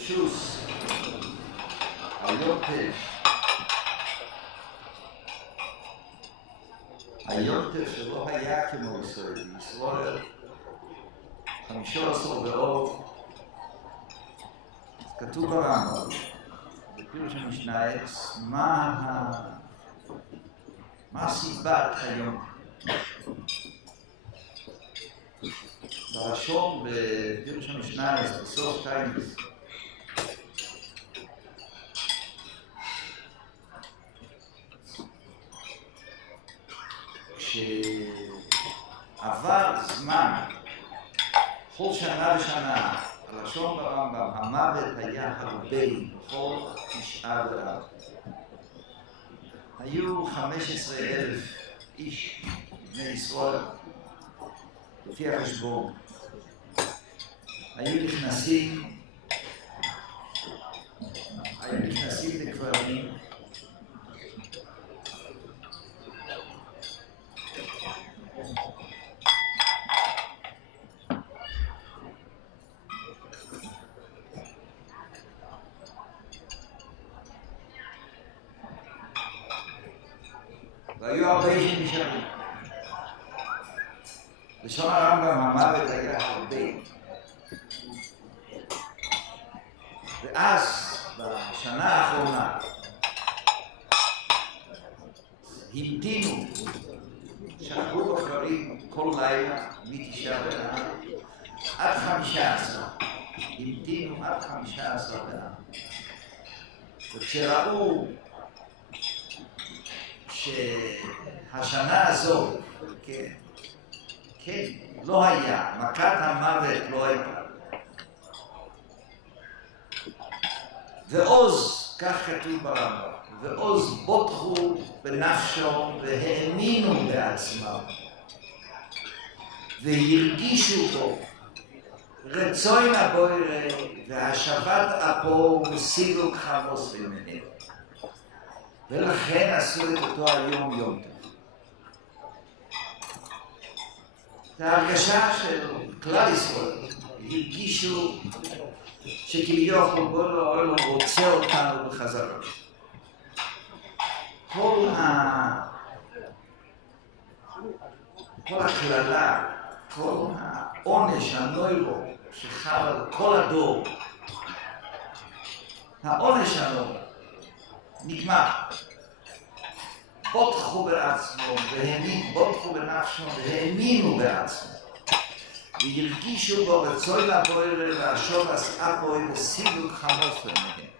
ברשוס היוטף שלא היה כמו ישראל. ישראל 15 באוב, כתוב ברמב"ם, בפירוש המשנייס, מה סיבת היום? ברשום בפירוש המשנייס, בסוף טייניס, כשעבר זמן, כל שנה ושנה, הלשון ברמב"ם, המוות היה הרבה בכל תשעה באב. היו 15,000 איש בני ישראל, לפי החשבון. היו נכנסים לקברים, והיו הרבה שנשארים. לשון הרמב"ם המוות היה הרבה. ואז, בשנה האחרונה, המתינו, שכבו בקברים כל לילה, מתשעה באב, עד 15. המתינו עד 15 באב. וכשראו שהשנה הזאת, כן, לא היה, מכת המוות לא הייתה. ועוז, כך כתוב ברמב"ם, ועוז בוטחו בנפשם והאמינו בעצמם, והרגישו בו רצון הבורא והשבת אפו וסילוק חמוס ביניהם. ולכן עשו את אותו היום יום טוב. זו ההרגשה של כלל ישראל, הרגישו שכביכול בורא העולם רוצה אותנו בחזרה. כל הכללה, כל העונש הנוירו שחל על כל הדור, העונש הנוירו נגמר. בוטחו בעצמו, בוטחו בנפשם והאמינו בעצמו, והרגישו בו רצון הבורא והשובס אפו וסילוק חמוס ביניהם.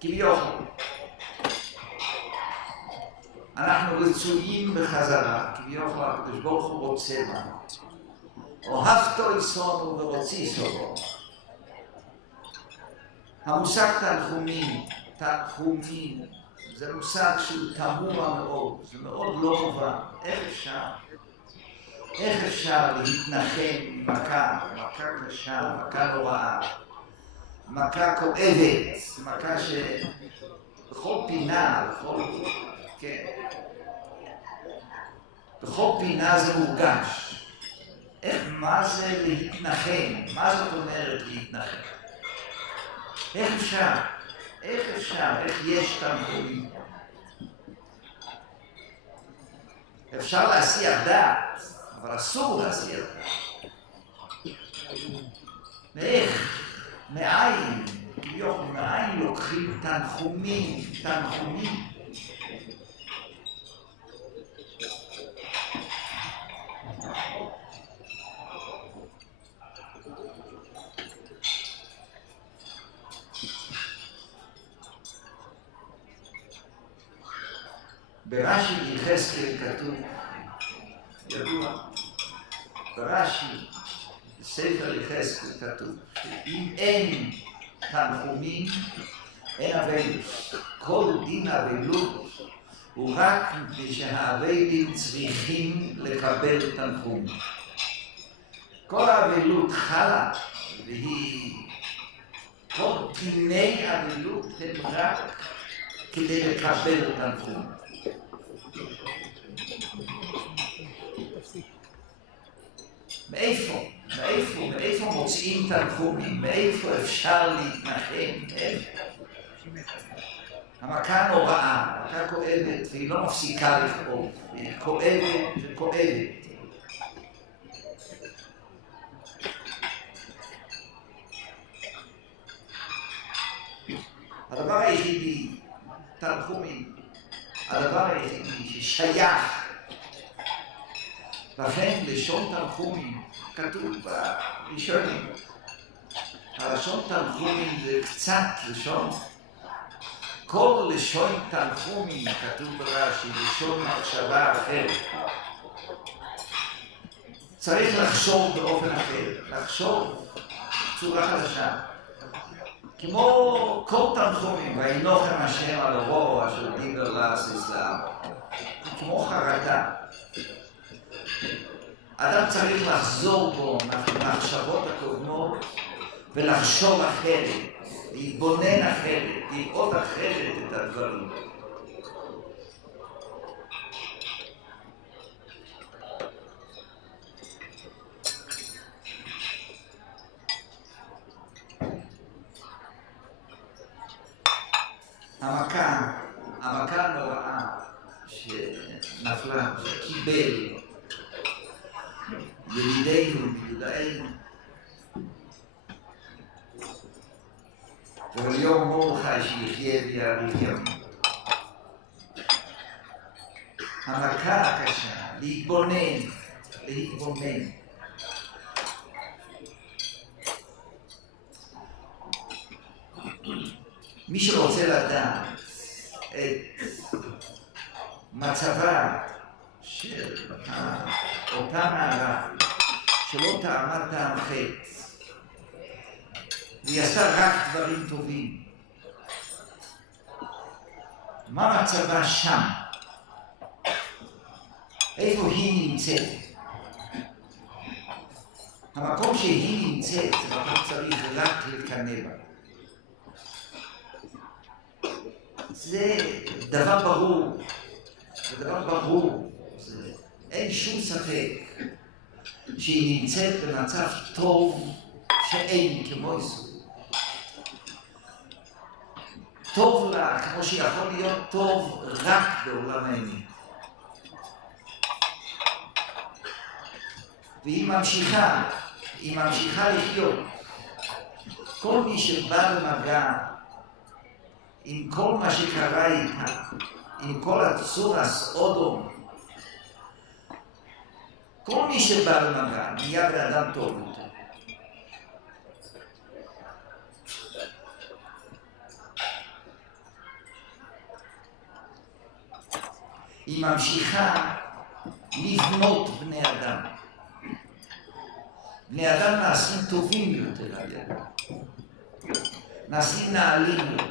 כביכול אנחנו רצויים בחזרה, כביכול הקדוש ברוך הוא רוצה לנו. אוהבתו יסונו ורוצי סובו. המושג תנחומים, זה מושג שהוא תמוה מאוד, זה מאוד לא מובן. איך אפשר להתנחם מכה קשה, מכה נוראה, מכה כואבת, מכה שבכל פינה, בכל פינה זה מורגש. מה זה להתנחם? מה זאת אומרת להתנחם? איך אפשר? איך יש תנחומים? אפשר להסיח דעת, אבל אסור להסיח דעת. ואיך? מאין לוקחים תנחומים? ברש"י יחזקאל כתוב, ידוע, ברש"י, בספר יחזקאל כתוב, שאם אין תנחומים, אין אבלות. כל דין אבלות הוא רק מפני שהאבלים צריכים לקבל תנחום. כל האבלות חלה, כל דיני אבלות הם רק כדי לקבל תנחום. מאיפה? מאיפה מוצאים תנחומים? מאיפה אפשר להתנחם? המכה נוראה, המכה כואבת, והיא לא מפסיקה לכאוב. היא כואבת וכואבת. הדבר היחידי, תנחומים, הדבר היחידי ששייך, לכן לשון תנחומים, כתוב בראשונים, הלשון תנחומים זה קצת לשון, כל לשון תנחומים, כתוב ברש"י, לשון מחשבה אחרת. צריך לחשוב באופן אחר, לחשוב בצורה חדשה. כמו כל תנחומים, וינוחם השם על הרוע אשר דיבר לעשות לעם. כמו חרטה. אדם צריך לחזור בו מהמחשבות הקודמות ולחשוב אחרת, להתבונן אחרת, לראות אחרת את הדברים. המכה הנוראה שנפלה, שקיבל ילידינו, יהודאינו, וליום מרדכי שיחיה ויאריך ימים. המכה הקשה, להתבונן. מי שרוצה לדעת את מצבה של אותה נערה שלא טעמה טעם חטא והיא עשתה רק דברים טובים, מה מצבה שם? איפה היא נמצאת? המקום שהיא נמצאת זה מקום צריך רק לקנא בה. זה דבר ברור, אין שום ספק שהיא נמצאת במצב טוב שאין כמו זו. טוב לה כמו שיכול להיות טוב רק בעולמנו. והיא ממשיכה לחיות. כל מי שבא במגע עם כל מה שקרה איתה, עם כל הצורס אודום, כל מי שבא במגע נהיה באדם טוב יותר. היא ממשיכה לבנות בני אדם. בני אדם נעשים טובים יותר על ידה. נעשים נעלים יותר.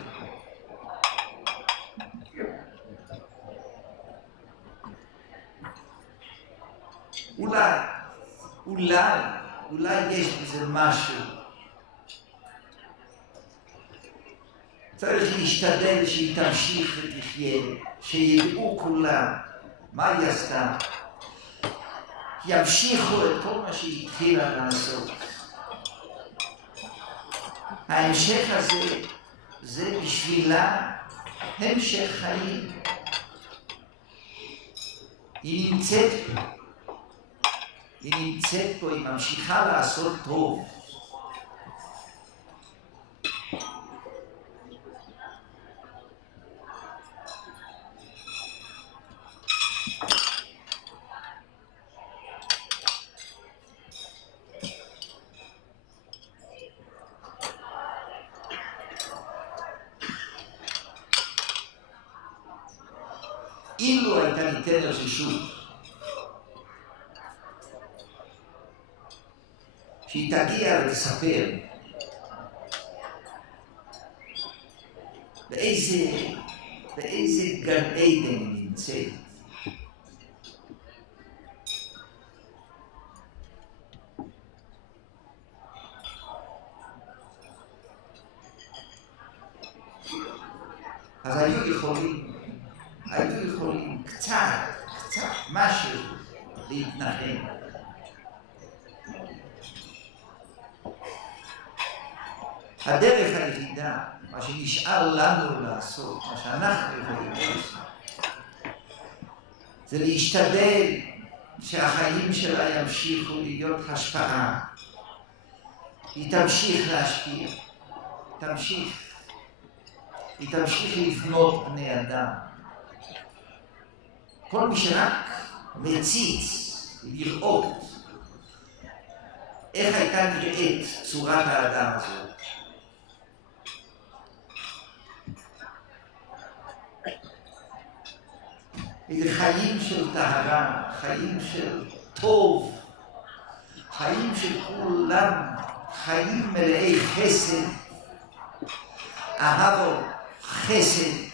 אולי יש בזה משהו. צריך להשתדל שהיא תמשיך ותחיה, שידעו כולם מה היא עשתה. ימשיכו את כל מה שהיא התחילה לעשות. ההמשך הזה, זה בשבילה המשך חיים. היא נמצאת פה, היא ממשיכה לעשות טוב. אילו הייתה ניתן רשות שהיא תגיע ותספר באיזה גן עדן היא נמצאת. אז היו יכולים קצת משהו להתנחם. הדרך היחידה, מה שנשאר לנו לעשות, מה שאנחנו יכולים לעשות, זה להשתדל שהחיים שלה ימשיכו להיות השפעה. היא תמשיך להשפיע, היא תמשיך לבנות בני אדם. כל מי שרק מציץ לראות איך הייתה נראית צורת האדם הזאת, איזה חיים של טהרה, חיים של טוב, חיים של כולם, חיים מלאי חסד, אהבה, חסד,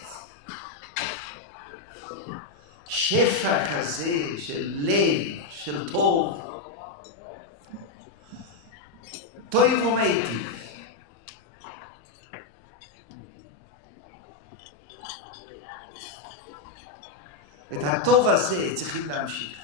שפע כזה של לב, של טוב, טוב ומתי. את הטוב הזה צריכים להמשיך.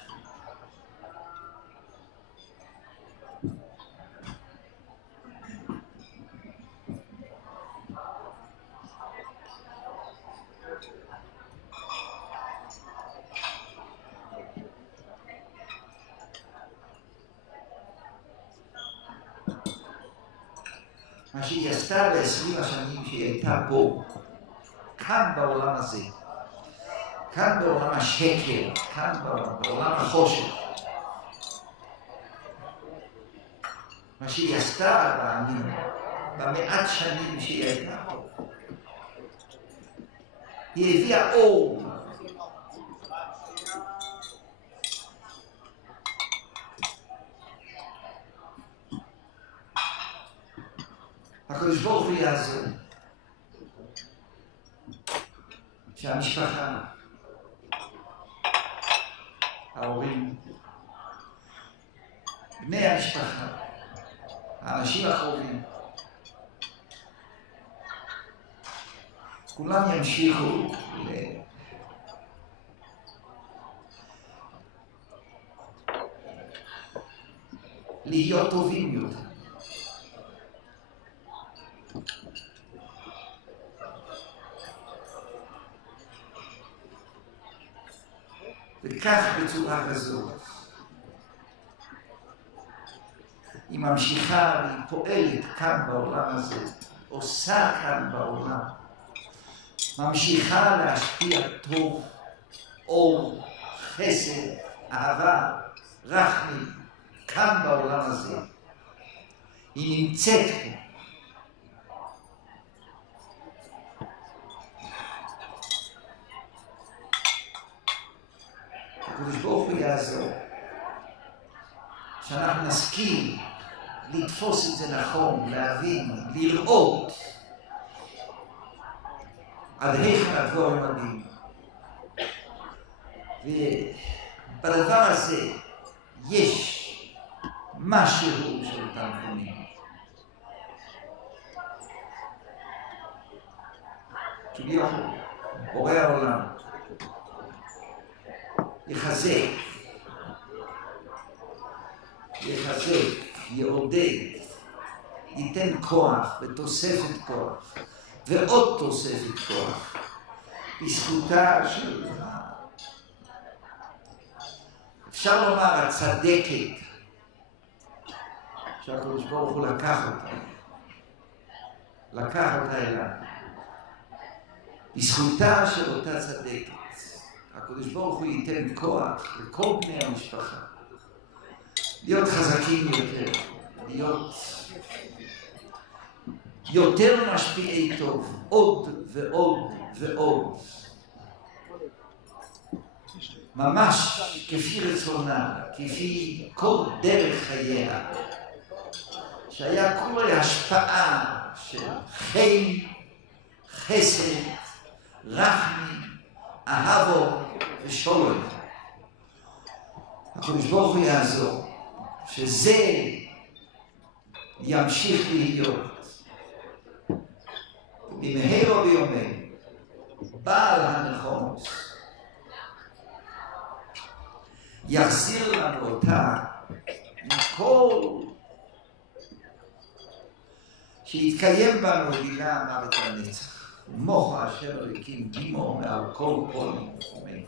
מה שהיא עשתה ב20 השנים שהיא הייתה בו, כאן בעולם הזה, כאן בעולם השקר, כאן בעולם החושך. מה שהיא עשתה במעט שנים שהיא הייתה פה, היא הביאה אור. הקדוש ברוך הוא יעזור שהמשפחה, ההורים, בני המשפחה, האנשים הקרובים, כולם ימשיכו להיות טובים יותר. וכך בצורה כזאת היא ממשיכה, היא פועלת כאן בעולם הזה, עושה כאן בעולם, ממשיכה להשפיע טוב, אור, חסד, אהבה, רחמים, כאן בעולם הזה. היא נמצאת פה. הקדוש ברוך הוא יעזור שאנחנו נשכיל לתפוס את זה נכון, להבין, לראות עד היכן הדברים מגיעים. ובדבר הזה יש משהו של תנחומים. כביכול, בורא העולם יחזק, יעודד, ייתן כוח ותוספת כוח ועוד תוספת כוח בזכותה של, אפשר לומר, הצדקת שהקדוש ברוך הוא לקח אותה אליו. בזכותה של אותה צדקת הקדוש ברוך הוא ייתן כוח לכל בני המשפחה להיות חזקים יותר, להיות יותר משפיעי טוב, עוד ועוד ועוד, ממש כפי רצונה, כפי כל דרך חייה, שהיה כל השפעה של חן, חסד, רחמים, אהבו ושלום. הקדוש ברוך הוא יעזור שזה ימשיך להיות. במהרה בימינו בעל הנחומוס יחזיר לנו אותה מכל שיתקיים בנו דיני המוות לנצח. ומוחו אשר הקים דימו מעל כל פולים. אמן.